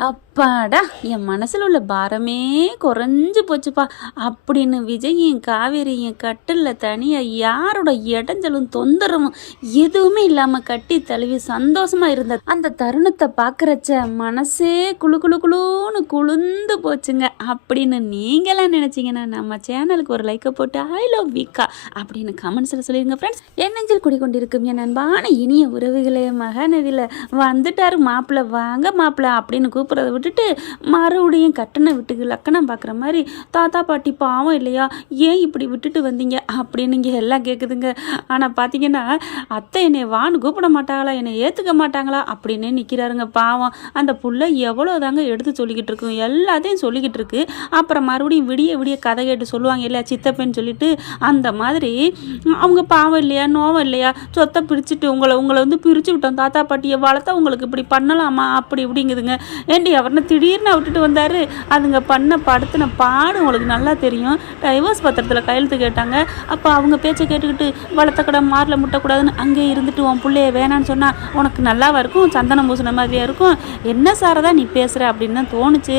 அப்பாடா என் மனசில் உள்ள பாரமே குறைஞ்சு போச்சுப்பா. அப்படின்னு விஜயும் காவேரியும் கட்டில் தனியாக யாரோட இடைஞ்சலும் தொந்தரவும் எதுவுமே இல்லாமல் கட்டி தழுவி சந்தோஷமாக இருந்த அந்த தருணத்தை பார்க்குறச்ச மனசே குழு குழு குளுன்னு குளுந்து போச்சுங்க. அப்படின்னு நீங்களாம் நினச்சிங்கன்னா நம்ம சேனலுக்கு ஒரு லைக்கை போட்டு ஐ லவ் விக்கா அப்படின்னு கமெண்ட்ஸில் சொல்லிடுங்க ஃப்ரெண்ட்ஸ் என் குடிக்கொண்டிருக்கும் என் அன்பான இனிய உறவுகளே மகாநதியில் வந்துட்டாரு மாப்பிள்ளை வாங்க மாப்பிள்ளை அப்படின்னு கூப்பிட்றத விட்டுட்டு மறுபடியும் கட்டணை வீட்டுக்கு லக்கணம் பார்க்குற மாதிரி தாத்தா பாட்டி பாவம் இல்லையா? ஏன் இப்படி விட்டுட்டு வந்தீங்க? அப்படின்னு இங்கே எல்லாம் கேட்குதுங்க ஆனால் பார்த்தீங்கன்னா அத்தை என்னை வான்னு கூப்பிட மாட்டாங்களா? என்னை ஏற்றுக்க மாட்டாங்களா? அப்படின்னு நிற்கிறாருங்க பாவம். அந்த புள்ள எவ்வளோ தாங்க எடுத்து சொல்லிக்கிட்டு இருக்கும் எல்லாத்தையும் சொல்லிக்கிட்டு இருக்கு. அப்புறம் மறுபடியும் விடிய விடிய கதை கேட்டு சொல்லுவாங்க இல்லையா சித்தப்பேன்னு சொல்லிட்டு? அந்த மாதிரி அவங்க பாவம் இல்லையா? நோவம் இல்லையா? சொத்தை பிரிச்சுட்டு உங்களை உங்களை வந்து பிரித்து விட்டோம். தாத்தா பாட்டியை வளர்த்தா உங்களுக்கு இப்படி பண்ணலாமா? அப்படி இப்படிங்குதுங்க. ஏண்டி அவர்னு திடீர்னு விட்டுட்டு வந்தார்? அதுங்க பண்ண படுத்தின பாடு உங்களுக்கு நல்லா தெரியும். டைவர்ஸ் பத்திரத்தில் கையெழுத்து கேட்டாங்க. அப்போ அவங்க பேச்சை கேட்டுக்கிட்டு வளர்த்த கடை மாரில் முட்டக்கூடாதுன்னு அங்கேயே இருந்துட்டு உன் பிள்ளைய வேணான்னு சொன்னால் உனக்கு நல்லாவா இருக்கும்? சந்தனம் பூசின மாதிரியா இருக்கும்? என்ன சாரதா நீ பேசுகிற அப்படின்னு தான் தோணுச்சு.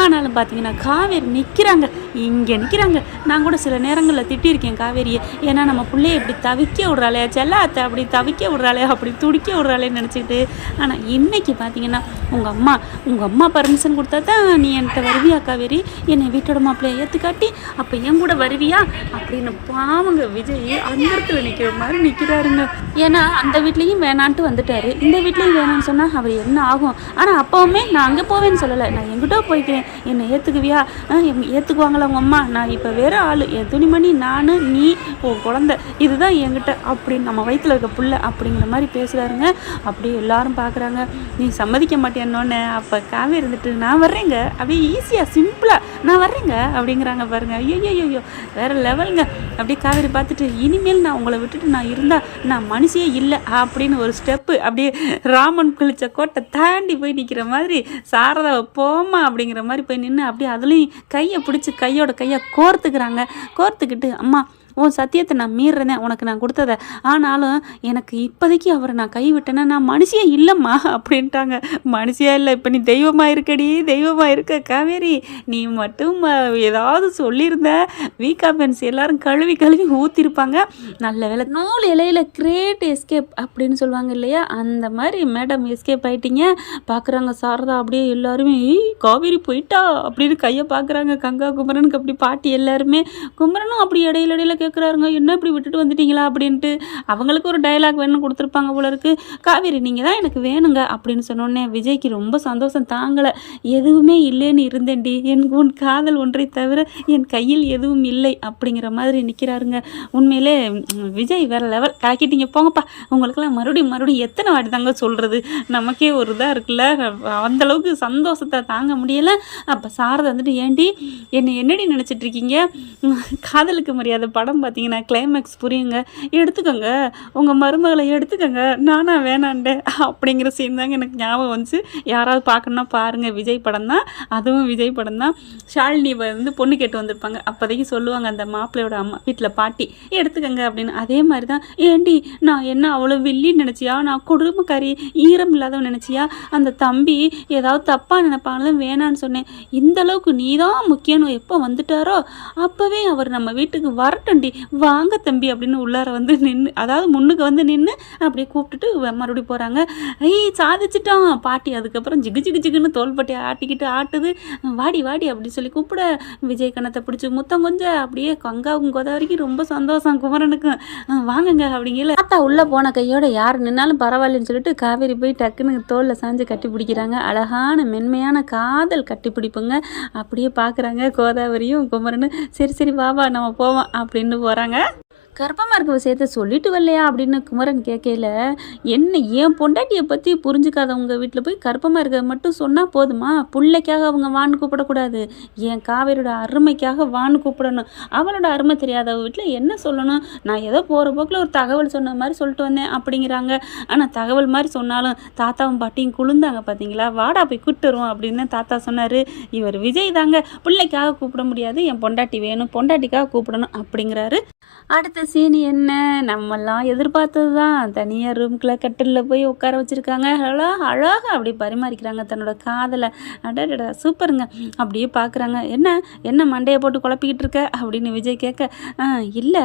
ஆனாலும் பார்த்தீங்கன்னா காவேரி நிற்கிறாங்க இங்கே நிற்கிறாங்க நான் கூட சில நேரங்களில் திட்டியிருக்கேன் காவேரியை. ஏன்னா நம்ம பிள்ளைய இப்படி தவிக்க விட்றாளே செல்லாத்தை அப்படி தவிக்க விட்றாளே அப்படி துடிக்க விட்றாளேன்னு நினச்சிக்கிட்டு. ஆனால் இன்னைக்கு பார்த்தீங்கன்னா உங்கள் அம்மா உங்கள் உங்கள் அம்மா பர்மிஷன் கொடுத்தா தான் நீ என்கிட்ட வருவியா காவேரி? என்னை வீட்டோட மாப்பிள்ளைய ஏற்றுக்காட்டி அப்போ என் கூட வருவியா? அப்படின்னு பாவங்க விஜய் அந்த இடத்துல நிற்கிற மாதிரி நிற்கிறாருங்க ஏன்னா அந்த வீட்லேயும் வேணான்ட்டு வந்துட்டாரு. இந்த வீட்லேயும் வேணான்னு சொன்னால் அவர் என்ன ஆகும்? ஆனால் அப்போவுமே நான் அங்கே போவேன்னு சொல்லலை. நான் எங்கிட்ட போய்க்கிறேன். என்னை ஏற்றுக்குவியா ஏற்றுக்குவாங்களா உங்கள் அம்மா? நான் இப்போ வேறு ஆள். என் துணிமணி நான் நீ உன் குழந்தை. இதுதான் என்கிட்ட. அப்படின்னு நம்ம வயிற்றுல இருக்க புள்ள அப்படிங்கிற மாதிரி பேசுகிறாருங்க அப்படியே எல்லாரும் பார்க்குறாங்க நீ சம்மதிக்க மாட்டேன்னொன்னே அப்போ காவி இருந்துட்டு நான் வர்றேங்க. அப்படியே ஈஸியாக சிம்பிளாக நான் வர்றேங்க. அப்படிங்கிறாங்க பாருங்க. ஐயோ ஐயோ வேற லெவலுங்க அப்படியே காவேரி பார்த்துட்டு இனிமேல் நான் உங்களை விட்டுட்டு நான் இருந்தால் நான் மனுஷியே இல்லை. அப்படின்னு ஒரு ஸ்டெப்பு அப்படியே ராமன் குளிச்ச கோட்டை தாண்டி போய் நிற்கிற மாதிரி சாரதாவை போமா அப்படிங்கிற மாதிரி போய் நின்று அப்படியே அதுலேயும் கையை பிடிச்சி கையோட கையை கோர்த்துக்கிறாங்க. கோர்த்துக்கிட்டு அம்மா உன் சத்தியத்தை நான் மீறுறேன் உனக்கு நான் கொடுத்தத. ஆனாலும் எனக்கு இப்போதைக்கு அவரை நான் கைவிட்டேன்னா நான் மனுஷியே இல்லைம்மா அப்படின்ட்டாங்க. மனுஷியா இல்லை இப்போ நீ தெய்வமாக இருக்கடி தெய்வமாக இருக்க. காவேரி நீ மட்டும் ஏதாவது சொல்லியிருந்த. வீக்கா பென்ஸ் எல்லாரும் கழுவி கழுவி ஊற்றிருப்பாங்க நல்ல வேலை நூல் இலையில கிரேட் எஸ்கேப் அப்படின்னு சொல்லுவாங்க இல்லையா? அந்த மாதிரி மேடம் எஸ்கேப் ஆகிட்டீங்க பார்க்குறாங்க சாரதா அப்படியே எல்லாருமே "ஏய், காவேரி போயிட்டா? அப்படின்னு கையை பார்க்குறாங்க. கங்கா குமரனுக்கு அப்படி பாட்டி எல்லாருமே. குமரனும் அப்படி இடையில இடையில கேட்குறாருங்க என்ன இப்படி விட்டுட்டு வந்துட்டீங்களா? அப்படின்ட்டு அவங்களுக்கு ஒரு டயலாக் வேணும்னு கொடுத்துருப்பாங்க போல இருக்கு. காவேரி நீங்கள் தான் எனக்கு வேணுங்க. அப்படின்னு சொன்னோடனே விஜய்க்கு ரொம்ப சந்தோஷம் தாங்கலை. எதுவுமே இல்லைன்னு இருந்தேன்டி. என் உன் காதல் ஒன்றை தவிர என் கையில் எதுவும் இல்லை. அப்படிங்கிற மாதிரி நிற்கிறாருங்க உண்மையிலே விஜய் வேற லெவல் காக்கிட்டீங்க போங்கப்பா. உங்களுக்கெல்லாம் மறுபடியும் மறுபடியும் எத்தனை வாட்டி தாங்க சொல்கிறது நமக்கே ஒரு இதாக இருக்குல்ல. அந்தளவுக்கு சந்தோஷத்தை தாங்க முடியலை. அப்போ சாரதை வந்துட்டு ஏண்டி என்னை என்னடி நினச்சிட்ருக்கீங்க காதலுக்கு மரியாதை படம் பார்த்தீங்கன்னா கிளைமேக்ஸ் புரியுங்க. எடுத்துக்கோங்க. உங்கள் மருமகளை எடுத்துக்கோங்க. நானா வேணாண்டே. அப்படிங்கிற சீன் தாங்க எனக்கு ஞாபகம் வந்துச்சு. யாராவது பார்க்கணுன்னா பாருங்கள் விஜய் படம் தான். அதுவும் விஜய் படம் தான். ஷாலினி வந்து பொண்ணு கேட்டு வந்திருப்பாங்க. அப்போதைக்கு சொல்லுவாங்க அந்த மாப்பிள்ளையோட அம்மா வீட்டில் பாட்டி எடுத்துக்கோங்க அப்படின்னு. அதே மாதிரி தான் ஏண்டி நான் என்ன அவ்வளோ வில்லின்னு நினச்சியா? நான் குடும்பக்காரி ஈரம் இல்லாதவன் நினச்சியா? அந்த தம்பி ஏதாவது தப்பாக நினைப்பாங்களும் வேணான்னு சொன்னேன். இந்த அளவுக்கு நீ தான் முக்கியம்னு எப்போ வந்துட்டாரோ அப்போவே அவர் நம்ம வீட்டுக்கு ஆண்டி வாங்க தம்பி அப்படின்னு உள்ளார வந்து நின்று அதாவது முன்னுக்கு வந்து நின்று அப்படியே கூப்பிட்டுட்டு மறுபடியும் போகிறாங்க ஐய் சாதிச்சிட்டோம் பாட்டி அதுக்கப்புறம் ஜிகு ஜிகு ஜிகுன்னு தோள்பட்டி ஆட்டிக்கிட்டு ஆட்டுது. வாடி வாடி அப்படின்னு சொல்லி கூப்பிட விஜய் கணத்தை பிடிச்சி முத்தம் கொஞ்சம் அப்படியே கங்காவும் கோதாவரிக்கும் ரொம்ப சந்தோஷம் குமரனுக்கும். வாங்குங்க அப்படிங்கல தாத்தா உள்ளே போன கையோட யார் நின்னாலும் பரவாயில்லன்னு சொல்லிட்டு காவேரி போய் டக்குன்னு தோலில் சாஞ்சு கட்டி பிடிக்கிறாங்க. அழகான மென்மையான காதல் கட்டி பிடிப்புங்க அப்படியே பார்க்குறாங்க கோதாவரியும் குமரனும். சரி சரி வா வா நம்ம போவோம் அப்படின்னு போகிறாங்க கர்ப்பமாக இருக்க விஷயத்த சொல்லிட்டு வரலையா அப்படின்னு குமரன் கேட்கல என்ன என் பொண்டாட்டியை பற்றி புரிஞ்சுக்காதவங்க வீட்டில் போய் கர்ப்பமாக இருக்க மட்டும் சொன்னால் போதுமா? பிள்ளைக்காக அவங்க வான்னு கூப்பிடக்கூடாது. என் காவேரியோட அருமைக்காக வான்னு கூப்பிடணும். அவளோட அருமை தெரியாத வீட்டில் என்ன சொல்லணும்? நான் ஏதோ போகிற போக்கில் ஒரு தகவல் சொன்ன மாதிரி சொல்லிட்டு வந்தேன் அப்படிங்கிறாங்க. ஆனால் தகவல் மாதிரி சொன்னாலும் தாத்தாவும் பாட்டியும் குளிர்ந்தாங்க பார்த்தீங்களா வாடா போய் கூட்டுருவோம் அப்படின்னு தாத்தா சொன்னார். இவர் விஜய் தாங்க. பிள்ளைக்காக கூப்பிட முடியாது. என் பொண்டாட்டி வேணும். பொண்டாட்டிக்காக கூப்பிடணும் அப்படிங்கிறாரு. அடுத்த சீன் என்ன? நம்மெல்லாம் எதிர்பார்த்தது தான் தனியாக ரூம்குள்ளே கட்டிலில் போய் உட்கார வச்சுருக்காங்க. அழகா அழகாக அப்படி பரிமாறிக்கிறாங்க. தன்னோட காதலை. அடடடா சூப்பருங்க அப்படியே பார்க்குறாங்க என்ன என்ன மண்டையை போட்டு குழப்பிக்கிட்டு இருக்க? அப்படின்னு விஜய் கேட்க "ஆ, இல்லை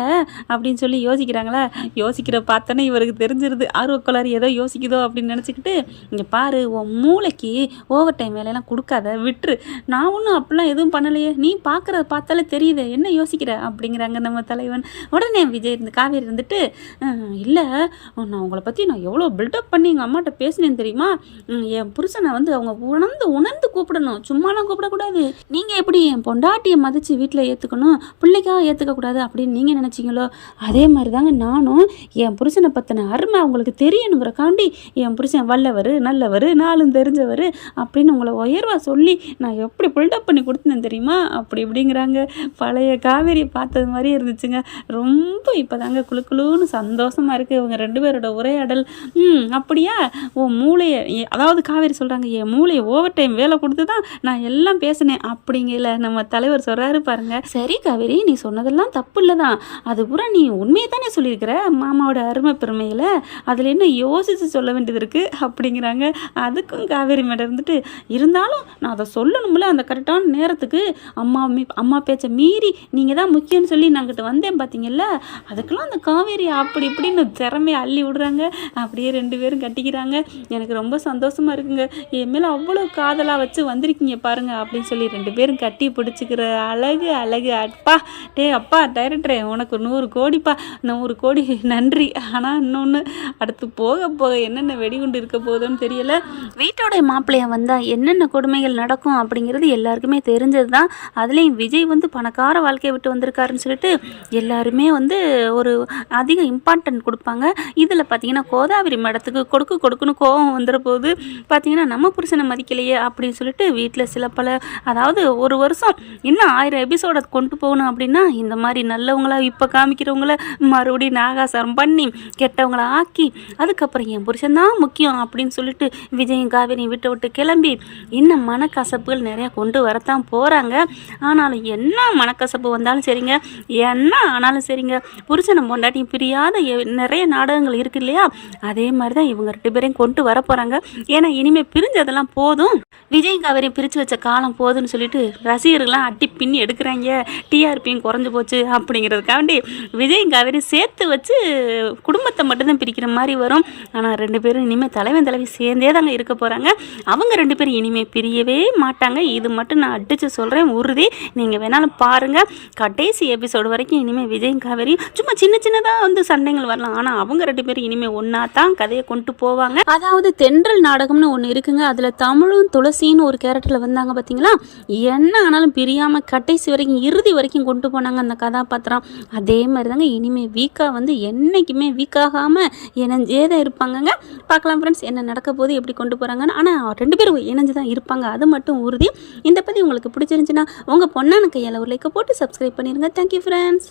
அப்படின்னு சொல்லி யோசிக்கிறாங்களா? யோசிக்கிற பார்த்தோன்னே இவருக்கு தெரிஞ்சிருது. ஆர்வக்கோளாறு ஏதோ யோசிக்குதோ அப்படின்னு நினச்சிக்கிட்டு இங்கே பாரு உன் மூளைக்கு ஓவர் டைம் வேலையெல்லாம் கொடுக்காத. விட்டுரு. நான் ஒன்றும் அப்படிலாம் எதுவும் பண்ணலையே. நீ பார்க்குறத பார்த்தாலே தெரியுது. என்ன யோசிக்கிற? அப்படிங்கிறாங்க நம்ம தலைவன். உடனே விஜய் இருந்து காவேரி இருந்துட்டு இல்லை நான் உங்களை பற்றி நான் எவ்வளோ பில்டப் பண்ணி எங்கள் அம்மாட்ட பேசினேன் தெரியுமா? என் புருஷனை வந்து அவங்க உணர்ந்து உணர்ந்து கூப்பிடணும். சும்மாலாம் கூப்பிடக்கூடாது. நீங்கள் எப்படி என் பொண்டாட்டியை மதித்து வீட்டில் ஏற்றுக்கணும் பிள்ளைக்காக ஏற்றுக்கக்கூடாது அப்படின்னு நீங்கள் நினச்சிங்களோ? அதே மாதிரி தாங்க நானும் என் புருஷனை பற்றின அருமை அவங்களுக்கு தெரியணுங்கிறக்காண்டி என் புருஷன் வல்லவர் நல்லவர் நாளும் தெரிஞ்சவர் அப்படின்னு உங்களை உயர்வாக சொல்லி நான் எப்படி பில்டப் பண்ணி கொடுத்தேன் தெரியுமா? அப்படி இப்படிங்கிறாங்க. பழைய காவேரியை பார்த்தது மாதிரி இருந்துச்சுங்க. ரொம்ப இப்போ தாங்க குளு குளுன்னு சந்தோஷமாக இருக்குது இவங்க ரெண்டு பேரோட உரையாடல் ம் அப்படியா? ஓ மூளையை எ- அதாவது காவேரி சொல்கிறாங்க என் மூளையை ஓவர் டைம் வேலை கொடுத்து தான் நான் எல்லாம் பேசினேன் அப்படிங்கல. நம்ம தலைவர் சொல்கிறாரு பாருங்க. சரி காவேரி நீ சொன்னதெல்லாம் தப்பு இல்லை தான் அது பூரா நீ உண்மையை தானே சொல்லியிருக்கிற? மாமாவோட அருமை பெருமையில்? அதில் என்ன யோசித்து சொல்ல வேண்டியது இருக்குது அப்படிங்கிறாங்க. அதுக்கும் காவேரி மேடம் இருந்துட்டு இருந்தாலும் நான் அதை சொல்லணும்ல அந்த கரெக்டான நேரத்துக்கு. அம்மா மீ- அம்மா பேச்சை மீறி நீங்கள் தான் முக்கியம்னு சொல்லி நாங்கிட்ட வந்தேன் பார்த்தீங்கல்ல அதுக்கெல்லாம் அந்த காவேரி அப்படி இப்படின்னு திறமையை அள்ளி விடுறாங்க. அப்படியே ரெண்டு பேரும் கட்டிக்கிறாங்க. எனக்கு ரொம்ப சந்தோஷமா இருக்குங்க. என் மேலே அவ்வளோ காதலாக வச்சு வந்திருக்கீங்க பாருங்க அப்படின்னு சொல்லி ரெண்டு பேரும் கட்டி பிடிச்சிக்கிற அழகு அழகு. அப்பா டே அப்பா டைரக்டரே உனக்கு நூறு கோடிப்பா. நூறு கோடி நன்றி. ஆனால் இன்னொன்று அடுத்து போக போக என்னென்ன வெடிகுண்டு இருக்க போகுதுன்னு தெரியல. வீட்டோடைய மாப்பிள்ளைய வந்தால் என்னென்ன கொடுமைகள் நடக்கும் அப்படிங்கிறது எல்லாருக்குமே தெரிஞ்சது தான் அதுலேயும் விஜய் வந்து பணக்கார வாழ்க்கையை விட்டு வந்திருக்காருன்னு சொல்லிட்டு எல்லாருமே வந்து ஒரு அதிக இம்பார்ட்டன்ட் கொடுப்பாங்க. இதில் பார்த்தீங்கன்னா கோதாவரி மடத்துக்கு கொடுக்கு கொடுக்குன்னு கோவம் வந்துட போகுது பார்த்தீங்கன்னா நம்ம புருஷனை மதிக்கலையே அப்படின்னு சொல்லிட்டு வீட்டில் சில பல அதாவது ஒரு வருஷம் இன்னும் ஆயிரம் எபிசோட கொண்டு போகணும் அப்படின்னா இந்த மாதிரி நல்லவங்களா இப்போ காமிக்கிறவங்கள மறுபடியும் நாகாசாரம் பண்ணி கெட்டவங்கள ஆக்கி அதுக்கப்புறம் என் புருஷன் தான் முக்கியம் அப்படின்னு சொல்லிட்டு விஜயும் காவேரியும் விட்டு விட்டு கிளம்பி இன்னும் மனக்கசப்புகள் நிறையா கொண்டு வரத்தான் போகிறாங்க ஆனாலும் என்ன மனக்கசப்பு வந்தாலும் சரிங்க என்ன ஆனாலும் சரிங்க. புருஷனை பொண்டாட்டியும் பிரியாத நிறைய நாடகங்கள் இருக்கு இல்லையா? அதே மாதிரி தான் இவங்க ரெண்டு பேரையும் கொண்டு வர போகிறாங்க ஏன்னா இனிமேல் பிரிஞ்சதெல்லாம் போதும். விஜய் காவேரி பிரித்து வச்ச காலம் போதும்னு சொல்லிட்டு ரசிகர்கள்லாம் அட்டி பின்னி எடுக்கிறாங்க. டிஆர்பியும் குறைஞ்சு போச்சு அப்படிங்கிறதுக்காண்டி விஜய் காவேரி சேர்த்து வச்சு குடும்பத்தை மட்டும்தான் பிரிக்கிற மாதிரி வரும். ஆனால் ரெண்டு பேரும் இனிமேல் தலைவன் தலைவி சேர்ந்தே தாங்க இருக்க போகிறாங்க அவங்க ரெண்டு பேரும் இனிமேல் பிரியவே மாட்டாங்க. இது மட்டும் நான் அடித்து சொல்கிறேன் உறுதி. நீங்கள் வேணாலும் பாருங்கள் கடைசி எபிசோடு வரைக்கும் இனிமேல் விஜயும் காவேரி சும்மா சின்ன சின்னதாக வந்து சண்டைகள் வரலாம். ஆனால் அவங்க ரெண்டு பேரும் இனிமேல் ஒன்றா தான் கதையை கொண்டு போவாங்க. அதாவது தென்றல் நாடகம்னு ஒன்று இருக்குங்க. அதில் தமிழும் துளசின்னு ஒரு கேரக்டரில் வந்தாங்க பார்த்தீங்களா என்ன ஆனாலும் பிரியாமல் கடைசி வரைக்கும் இறுதி வரைக்கும் கொண்டு போனாங்க அந்த கதாபாத்திரம். அதே மாதிரி தாங்க இனிமேல் வீக்காக வந்து என்றைக்குமே வீக்காகாமல் இணைஞ்சே தான் இருப்பாங்கங்க. பார்க்கலாம் ஃப்ரெண்ட்ஸ் என்ன நடக்க போது எப்படி கொண்டு போகிறாங்கன்னு ஆனால் ரெண்டு பேரும் இணைஞ்சு தான் இருப்பாங்க. அது மட்டும் உறுதி. இந்த பற்றி உங்களுக்கு பிடிச்சிருந்துச்சுன்னா உங்கள் பொண்ணான கையால் ஒரு லைக்கை போட்டு சப்ஸ்கிரைப் பண்ணிடுங்க தேங்க்யூ ஃப்ரெண்ட்ஸ்